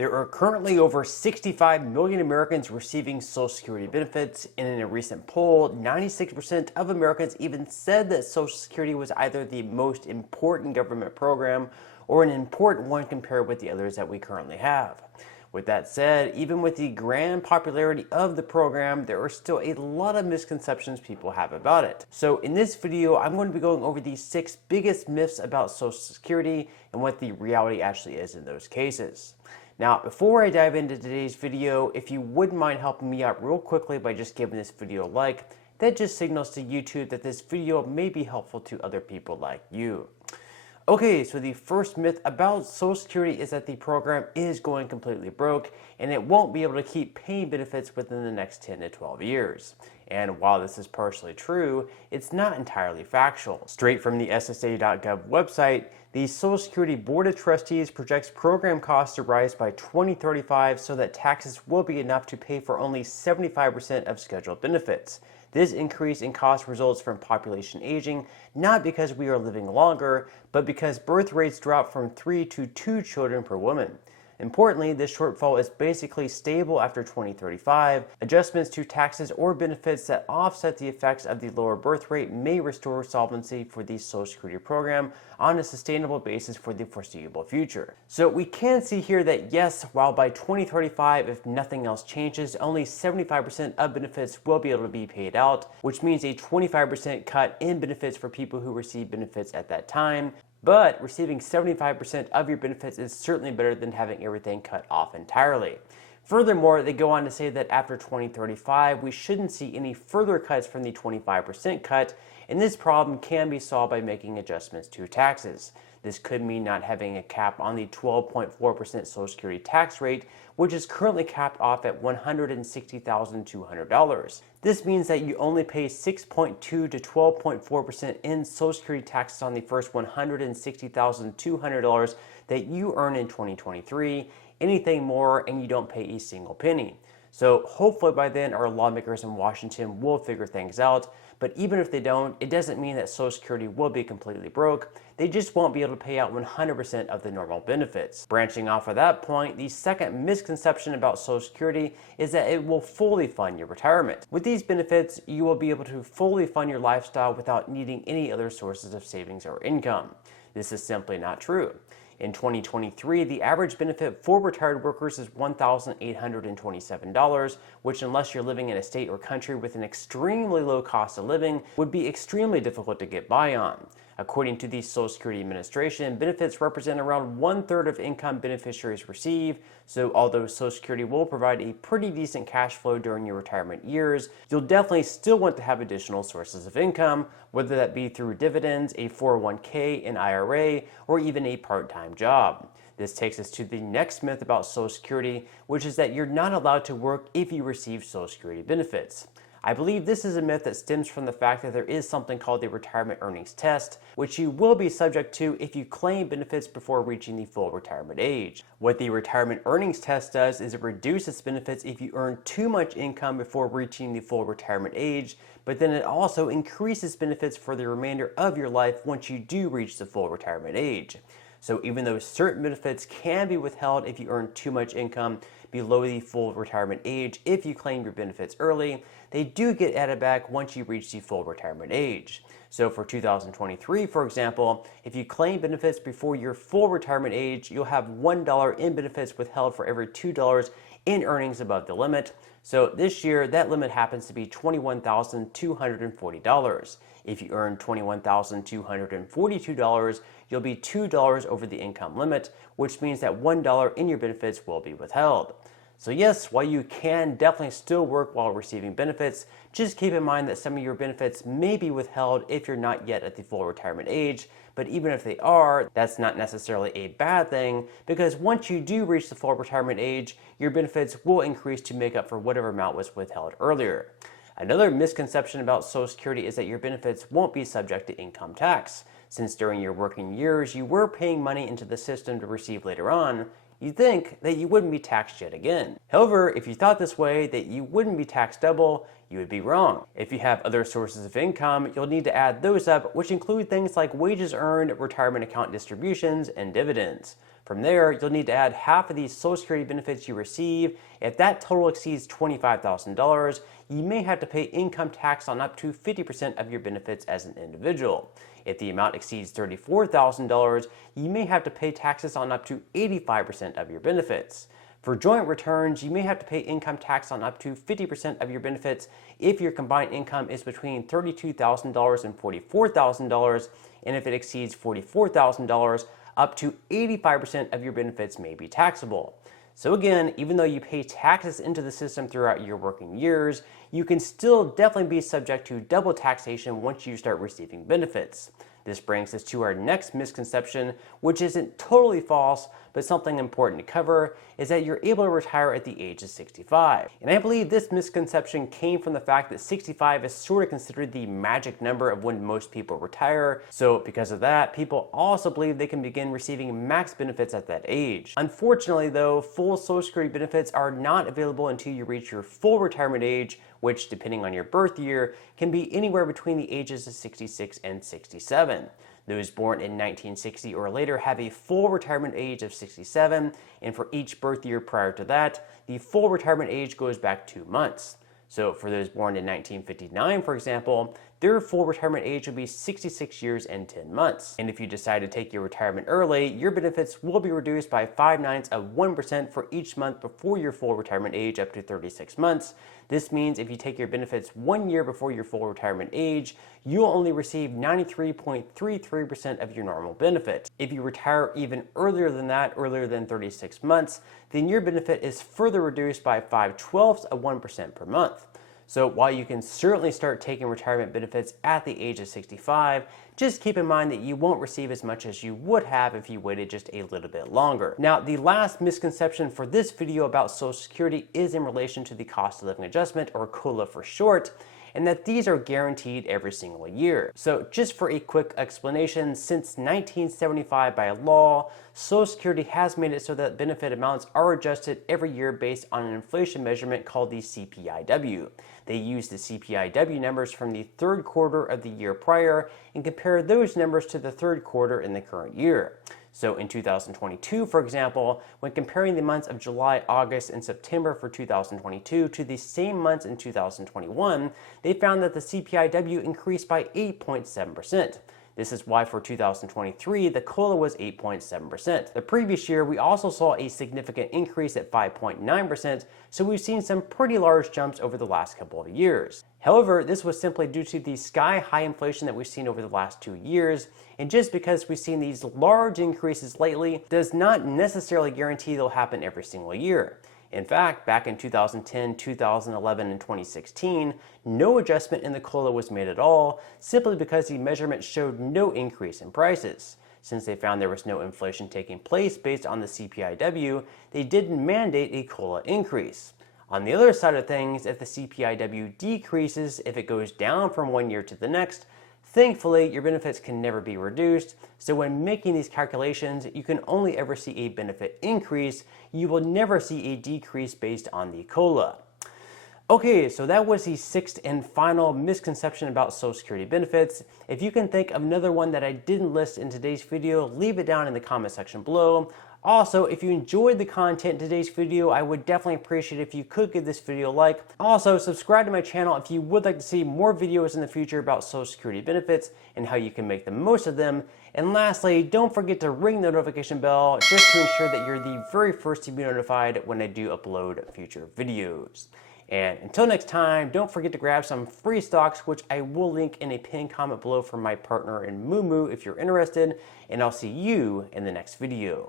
There are currently over 65 million Americans receiving Social Security benefits, and in a recent poll, 96% of Americans even said that Social Security was either the most important government program or an important one compared with the others that we currently have. With that said, even with the grand popularity of the program, there are still a lot of misconceptions people have about it. So in this video, I'm going to be going over the 6 biggest myths about Social Security and what the reality actually is in those cases. Now, before I dive into today's video, if you wouldn't mind helping me out real quickly by just giving this video a like, that just signals to YouTube that this video may be helpful to other people like you. Okay, so the first myth about Social Security is that the program is going completely broke and it won't be able to keep paying benefits within the next 10 to 12 years. And while this is partially true, it's not entirely factual. Straight from the SSA.gov website, the Social Security Board of Trustees projects program costs to rise by 2035 so that taxes will be enough to pay for only 75% of scheduled benefits. This increase in cost results from population aging, not because we are living longer, but because birth rates drop from 3 to 2 children per woman. Importantly, this shortfall is basically stable after 2035. Adjustments to taxes or benefits that offset the effects of the lower birth rate may restore solvency for the Social Security program on a sustainable basis for the foreseeable future. So we can see here that yes, while by 2035, if nothing else changes, only 75% of benefits will be able to be paid out, which means a 25% cut in benefits for people who receive benefits at that time. But receiving 75% of your benefits is certainly better than having everything cut off entirely. Furthermore, they go on to say that after 2035, we shouldn't see any further cuts from the 25% cut, and this problem can be solved by making adjustments to taxes. This could mean not having a cap on the 12.4% Social Security tax rate, which is currently capped off at $160,200. This means that you only pay 6.2 to 12.4% in Social Security taxes on the first $160,200 that you earn in 2023. Anything more and you don't pay a single penny. So hopefully by then our lawmakers in Washington will figure things out, but even if they don't, it doesn't mean that Social Security will be completely broke. They just won't be able to pay out 100% of the normal benefits. Branching off of that point, the second misconception about Social Security is that it will fully fund your retirement. With these benefits, you will be able to fully fund your lifestyle without needing any other sources of savings or income. This is simply not true. In 2023, the average benefit for retired workers is $1,827, which, unless you're living in a state or country with an extremely low cost of living, would be extremely difficult to get by on. According to the Social Security Administration, benefits represent around 1/3 of income beneficiaries receive, so although Social Security will provide a pretty decent cash flow during your retirement years, you'll definitely still want to have additional sources of income, whether that be through dividends, a 401k, an IRA, or even a part-time job. This takes us to the next myth about Social Security, which is that you're not allowed to work if you receive Social Security benefits. I believe this is a myth that stems from the fact that there is something called the retirement earnings test, which you will be subject to if you claim benefits before reaching the full retirement age. What the retirement earnings test does is it reduces benefits if you earn too much income before reaching the full retirement age, but then it also increases benefits for the remainder of your life once you do reach the full retirement age. So even though certain benefits can be withheld if you earn too much income below the full retirement age if you claim your benefits early, they do get added back once you reach the full retirement age. So for 2023, for example, if you claim benefits before your full retirement age, you'll have $1 in benefits withheld for every $2 in earnings above the limit. So this year, that limit happens to be $21,240. If you earn $21,242, you'll be $2 over the income limit, which means that $1 in your benefits will be withheld. So yes, while you can definitely still work while receiving benefits, just keep in mind that some of your benefits may be withheld if you're not yet at the full retirement age, but even if they are, that's not necessarily a bad thing, because once you do reach the full retirement age, your benefits will increase to make up for whatever amount was withheld earlier. Another misconception about Social Security is that your benefits won't be subject to income tax. Since during your working years you were paying money into the system to receive later on, you'd think that you wouldn't be taxed yet again. However, if you thought this way, that you wouldn't be taxed double, you would be wrong. If you have other sources of income, you'll need to add those up, which include things like wages earned, retirement account distributions, and dividends. From there, you'll need to add half of these Social Security benefits you receive. If that total exceeds $25,000, you may have to pay income tax on up to 50% of your benefits as an individual. If the amount exceeds $34,000, you may have to pay taxes on up to 85% of your benefits. For joint returns, you may have to pay income tax on up to 50% of your benefits if your combined income is between $32,000 and $44,000, and if it exceeds $44,000, up to 85% of your benefits may be taxable. So again, even though you pay taxes into the system throughout your working years, you can still definitely be subject to double taxation once you start receiving benefits. This brings us to our next misconception, which isn't totally false, but something important to cover, is that you're able to retire at the age of 65. And I believe this misconception came from the fact that 65 is sort of considered the magic number of when most people retire. So because of that, people also believe they can begin receiving max benefits at that age. Unfortunately though, full Social Security benefits are not available until you reach your full retirement age, which, depending on your birth year, can be anywhere between the ages of 66 and 67. Those born in 1960 or later have a full retirement age of 67, and for each birth year prior to that, the full retirement age goes back 2 months. So for those born in 1959, for example, their full retirement age will be 66 years and 10 months. And if you decide to take your retirement early, your benefits will be reduced by 0.5% for each month before your full retirement age up to 36 months. This means if you take your benefits 1 year before your full retirement age, you'll only receive 93.33% of your normal benefit. If you retire even earlier than that, earlier than 36 months, then your benefit is further reduced by 0.5% per month. So while you can certainly start taking retirement benefits at the age of 65, just keep in mind that you won't receive as much as you would have if you waited just a little bit longer. Now, the last misconception for this video about Social Security is in relation to the cost of living adjustment, or COLA for short, and that these are guaranteed every single year. So just for a quick explanation, since 1975 by law, Social Security has made it so that benefit amounts are adjusted every year based on an inflation measurement called the CPIW. They use the CPIW numbers from the third quarter of the year prior and compare those numbers to the third quarter in the current year. So in 2022, for example, when comparing the months of July, August, and September for 2022 to the same months in 2021, they found that the CPIW increased by 8.7%. This is why for 2023, the COLA was 8.7%. The previous year, we also saw a significant increase at 5.9%, so we've seen some pretty large jumps over the last couple of years. However, this was simply due to the sky-high inflation that we've seen over the last 2 years, and just because we've seen these large increases lately does not necessarily guarantee they'll happen every single year. In fact, back in 2010, 2011, and 2016, no adjustment in the COLA was made at all, simply because the measurement showed no increase in prices. Since they found there was no inflation taking place based on the CPIW, they didn't mandate a COLA increase. On the other side of things, if the CPIW decreases, if it goes down from 1 year to the next, thankfully, your benefits can never be reduced, so when making these calculations, you can only ever see a benefit increase. You will never see a decrease based on the COLA. Okay, so that was the sixth and final misconception about Social Security benefits. If you can think of another one that I didn't list in today's video, leave it down in the comment section below. Also, if you enjoyed the content in today's video, I would definitely appreciate it if you could give this video a like. Also, subscribe to my channel if you would like to see more videos in the future about Social Security benefits and how you can make the most of them. And lastly, don't forget to ring the notification bell just to ensure that you're the very first to be notified when I do upload future videos. And until next time, don't forget to grab some free stocks, which I will link in a pinned comment below from my partner in Moo if you're interested. And I'll see you in the next video.